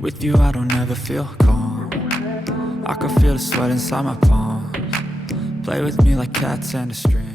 With you, I don't ever feel calm. I can feel the sweat inside my palms. Play with me like cats and a string.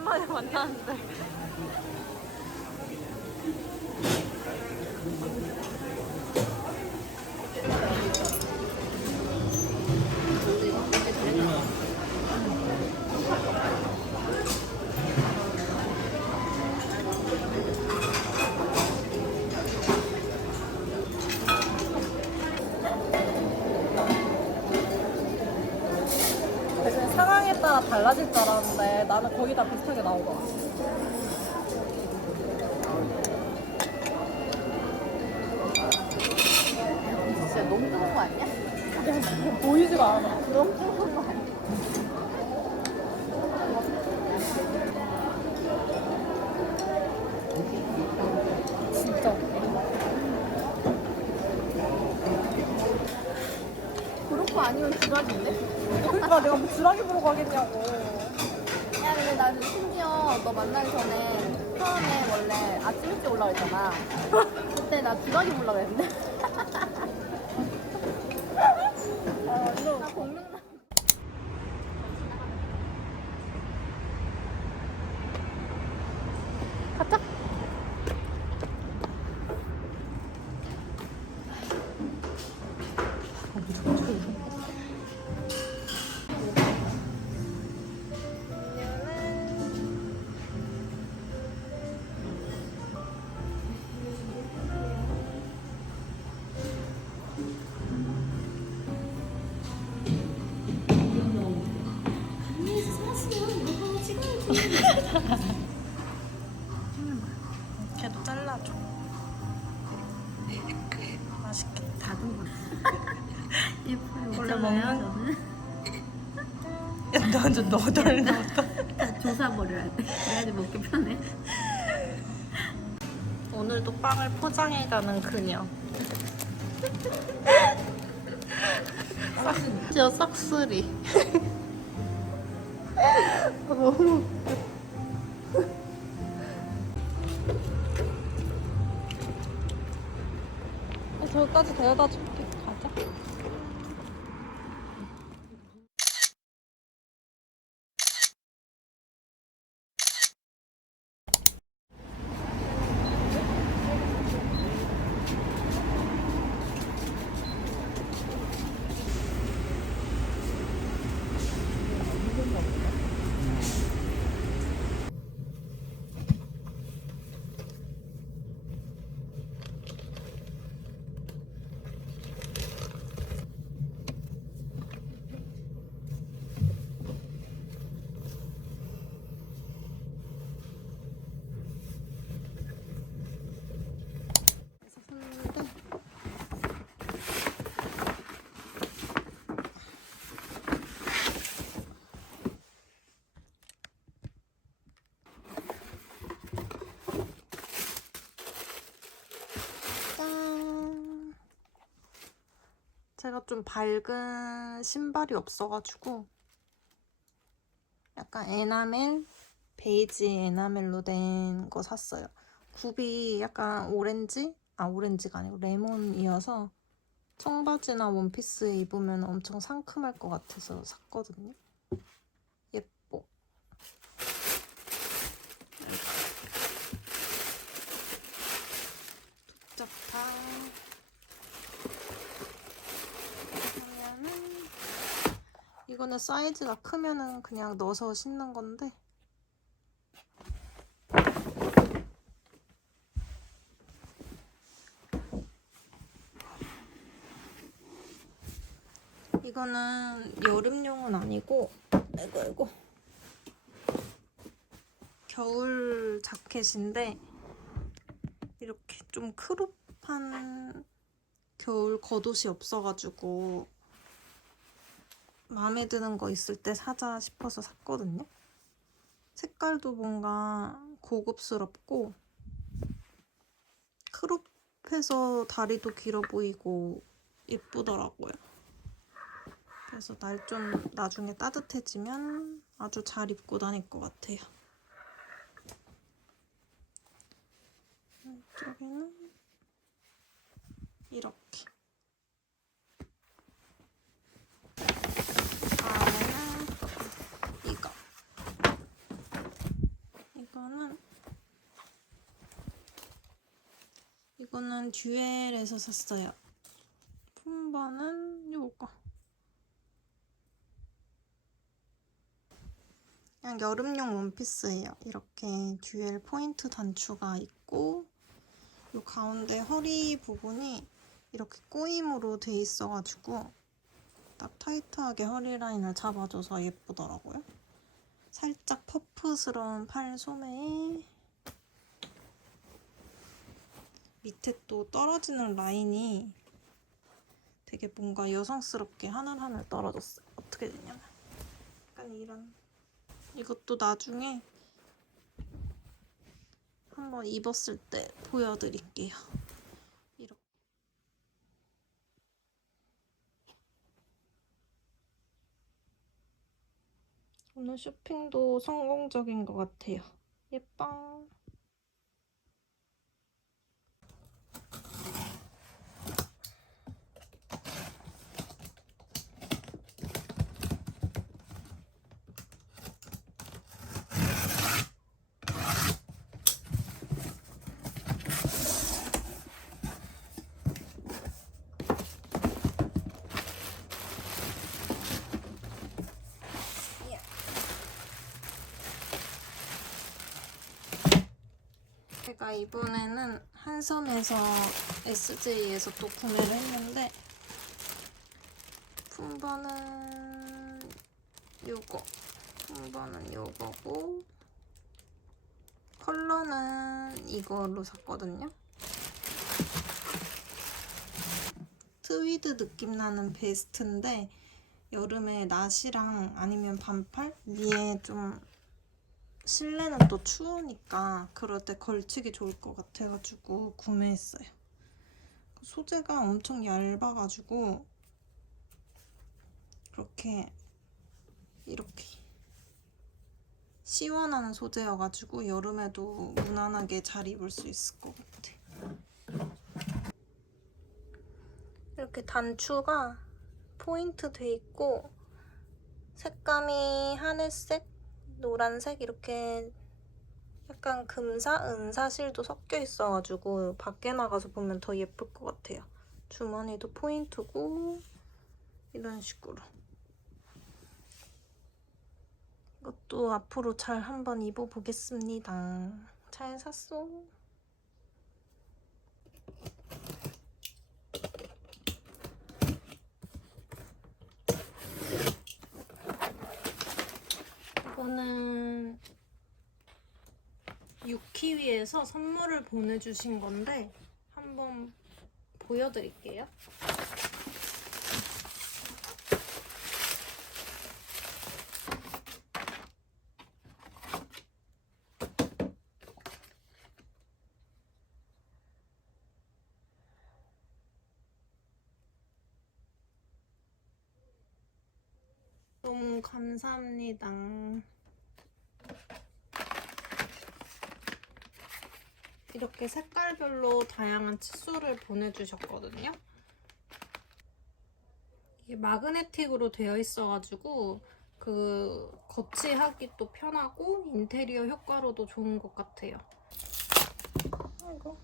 오랜만에 만나는데. 되게 상황에 따라 달라질 줄 알았는데 나는 거의 다 비슷하게 나오더라. 진짜 너무 뜨거운 거 아니야? 보이지가 않아. 너무 뜨거운 거 아니야? 진짜 웃겨. 그렇고 아니면 주라기인데? 그러니까 내가 뭐 주라기 보러 가겠냐고. 야 근데 나는 심지어 너 만나기 전에 처음에 원래 아침 일찍 올라고 했잖아. 그때 나 주라기 보려고 했는데 걔도 잘라줘. 맛있겠다. 원래 먹는 야, 너 완전 너덜 너덜. 조사버려야 돼 그래야지 먹기 편해 오늘도 빵을 포장해가는 그녀. 싹, 진짜 싹쓸이. 너무 웃겨. 저기까지 데려다 줄게. 제가 좀 밝은 신발이 없어가지고 약간 에나멜 베이지 에나멜로 된 거 샀어요. 굽이 약간 오렌지 아 오렌지가 아니고 레몬이어서 청바지나 원피스에 입으면 엄청 상큼할 것 같아서 샀거든요. 예뻐. 좋다. 그러면은 이거는 사이즈가 크면은 그냥 넣어서 신는 건데. 이거는 여름용은 아니고 아이고 아이고. 겨울 자켓인데 이렇게 좀 크롭한 겨울 겉옷이 없어가지고 마음에 드는 거 있을 때 사자 싶어서 샀거든요. 색깔도 뭔가 고급스럽고 크롭해서 다리도 길어 보이고 예쁘더라고요. 그래서 날 좀 나중에 따뜻해지면 아주 잘 입고 다닐 것 같아요. 이쪽에는 이렇게. 다음에는 이거. 이거는 듀엘에서 샀어요. 품번은 요거. 그냥 여름용 원피스예요. 이렇게 듀엘 포인트 단추가 있고 요 가운데 허리 부분이 이렇게 꼬임으로 돼 있어가지고 딱 타이트하게 허리 라인을 잡아줘서 예쁘더라고요. 살짝 퍼프스러운 팔 소매에 밑에 또 떨어지는 라인이 되게 뭔가 여성스럽게 하늘하늘 떨어졌어요. 어떻게 되냐면 약간 이런 이것도 나중에 한번 입었을 때 보여드릴게요. 이렇게. 오늘 쇼핑도 성공적인 것 같아요. 예뻐. 제가 이번에는 한섬에서 SJ에서 또 구매를 했는데 품번은 요거 품번은 요거고 컬러는 이걸로 샀거든요. 트위드 느낌 나는 베스트인데 여름에 나시랑 아니면 반팔 위에 좀 실내는 또 추우니까 그럴 때 걸치기 좋을 것 같아가지고 구매했어요. 소재가 엄청 얇아가지고 그렇게 이렇게 시원한 소재여가지고 여름에도 무난하게 잘 입을 수 있을 것 같아. 이렇게 단추가 포인트 돼 있고 색감이 하늘색, 노란색 이렇게 약간 금사, 은사실도 섞여 있어가지고 밖에 나가서 보면 더 예쁠 것 같아요. 주머니도 포인트고 이런 식으로. 이것도 앞으로 잘 한번 입어보겠습니다. 잘 샀어. 이거는 유키위에서 선물을 보내주신 건데 한번 보여드릴게요. 너무 감사합니다. 이렇게 색깔별로 다양한 칫솔을 보내주셨거든요. 이게 마그네틱으로 되어 있어가지고 그 거치하기 또 편하고 인테리어 효과로도 좋은 것 같아요. 아이고.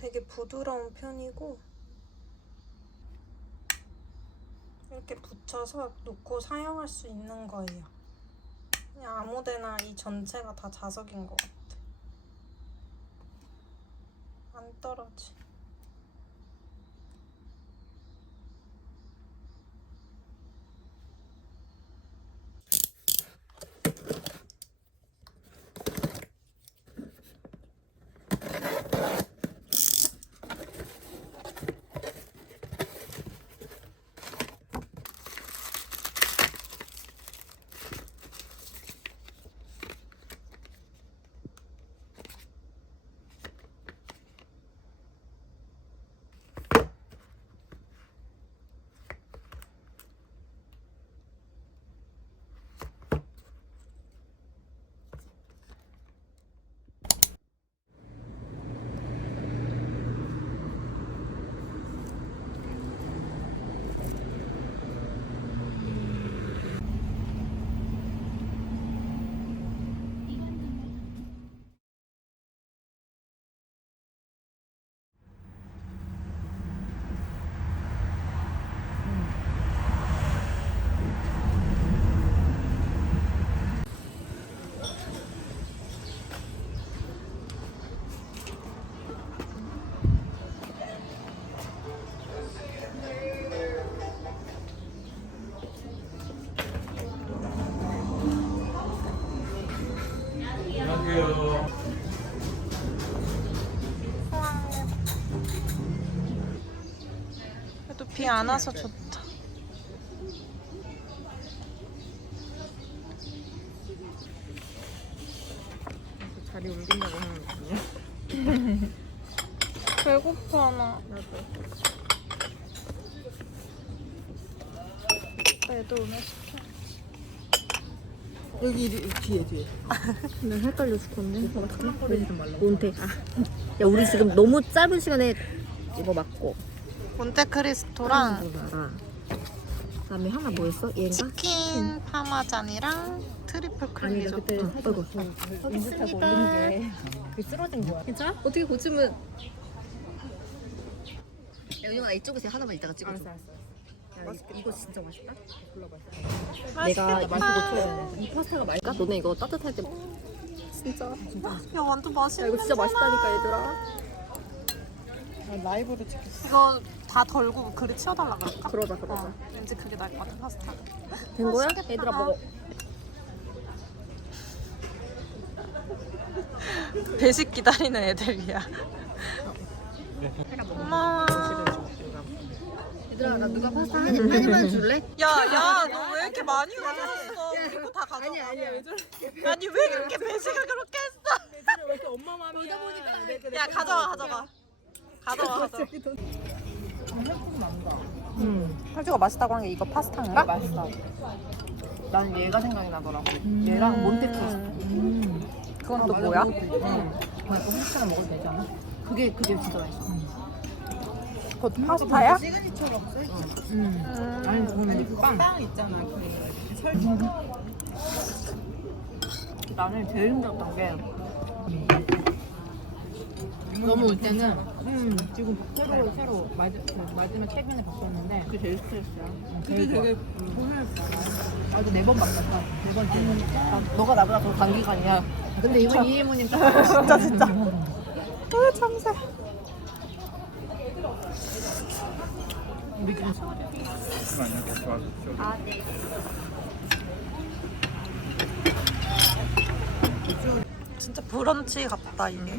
되게 부드러운 편이고 이렇게 붙여서 놓고 사용할 수 있는 거예요. 그냥 아무데나 이 전체가 다 자석인 것 같아. 안 떨어지. 비 안 와서 좋다. 자리 옮긴다고 하는 거군요. 배고파 나. 애도 오면 시켜. 여기 이- 뒤에 뒤에. 나 헷갈려 죽겠네. 좀 말라고. 몬테. 아. 야 우리 지금 너무 짧은 시간에 이거 맞고. 몬테크리스토랑. 그다음에 하나 뭐였어? 얘인가? 치킨 파마잔이랑 트리플 크림 아니 나 리조또. 그때 아이고 인스타고 올린 게 그게 쓰러진 거야. 괜찮아? 어떻게 고치면? 야 은영아 이쪽에서 하나만 이따가 찍어줘. 야, 이- 이거 진짜 맛있다. 내가 맛있겠다. 맛있고 고쳐야 돼. 이 파스타가 맛있까? 너네 이거 따뜻할 때. 진짜. 야 완전 맛있는 야 이거 진짜 맛있다니까 얘들아. 아, 라이브로 찍혔어. 이거 다 덜고 그릇 치워달라 그럴까? 그러자 그러자. 어, 왠지 그게 나을 것 같아 파스타. 된 거야? 맛있겠다. 얘들아 먹어. 배식 기다리는 애들이야. 고마워. 얘들아 나 누가 파스타 한, 입- 입만 줄래? 야야 너 왜 이렇게 많이 가져왔어? 이거 다 가져가. 아니야 아니야. 아니 왜 그렇게 배식을 그렇게 했어? 왜 이렇게 엄마 마음이야. 보니까 야 가져가 가져가. 가져가 가져 가. 음. 탈주가 맛있다고 한 게 이거 파스타인가? 맛있다. 나는 얘가 생각이 나더라고. 얘랑 몬테크리스토. 음. 그건 또 뭐야? 응. 뭐 이거 파스타 먹어도 되지 않아? 그게 그게 진짜 맛있어. 그것도 파스타야? 음. 아니 그거는 빵. 빵 있잖아. 나는 제일 힘들었던 게 너무 올 때는 음, 지금 새로 새로 마지, 그 마지막 최근에 바꿨는데 그게 제일 스트레스야. 그게 되게 고생했어. 나도 네 번 바꿨어. 네번 뒤에. 너가 나보다 더 단기간이야. 근데 이번 이해모님 진짜 진짜. 아 참새. 우리 좀 진짜 브런치 같다 이게.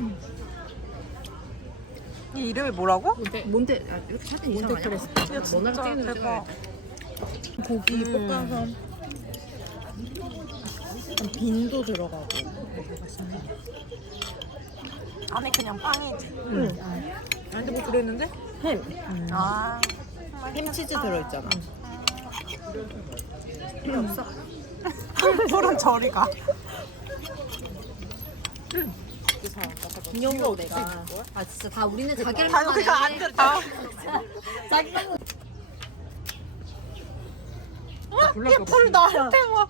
이 이름이 뭐라고? 몬테 몬테 아 이거 사진 이상 아니야? 야 진짜 대박. 고기 볶아서 빈도 들어가고 안에 그냥 빵이지. 나한테 뭐 그랬는데? 햄. 아. 햄치즈 들어있잖아. 풀은 저리 가. 인형으로 내가. 아 진짜 다 우리는 자기를 다 여기가 안 된다. 자기 얘풀 나한테 와.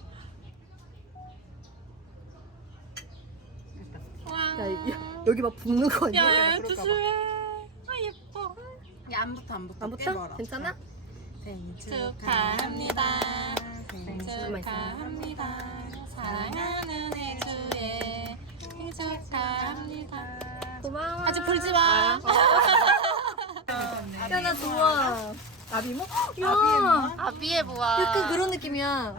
야, 여기 막 붓는 거 아니야? 야, 조심해. 아, 예뻐. 안 붙어 안 붙어. 안 붙어? 괜찮아? 축하합니다. 축하합니다. 사랑하는 혜주의 생일 축하합니다. 고마워. 아직 불지 마. 야, 나 좋아. 아비모? 야, 아비의 모아. 약간 그런 느낌이야.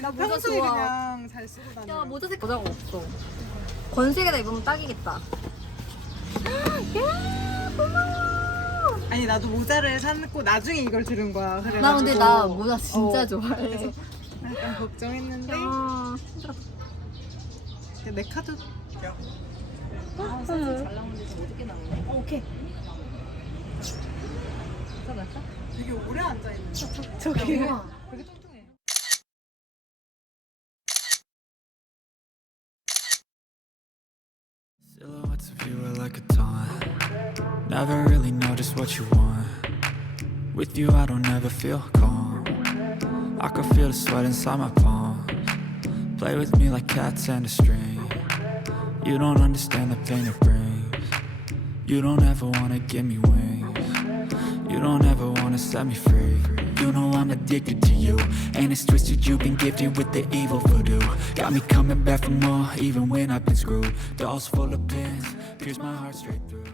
나 모자 평소에 좋아. 그냥 잘 쓰고 다녀. 야, 모자 색 모자가 없어. 건색에다 입으면 딱이겠다. 야, 고마워. 아니 나도 모자를 샀고 나중에 이걸 들은 거야. 그래가지고 나 근데 나 모자 진짜 어, 좋아해. 약간 걱정했는데 야, 내 카드 되게 오래 앉아 있는. 저기. 되게 통통해. Silhouettes of you are like a taunt. Never really know just what you want. With you, I don't ever feel calm. I can feel the sweat inside my palms. Play with me like cats and a string. You don't understand the pain it brings. You don't ever wanna give me wings. You don't ever wanna set me free. You know I'm addicted to you. And it's twisted, you've been gifted with the evil voodoo. Got me coming back for more, even when I've been screwed. Dolls full of pins, pierce my heart straight through.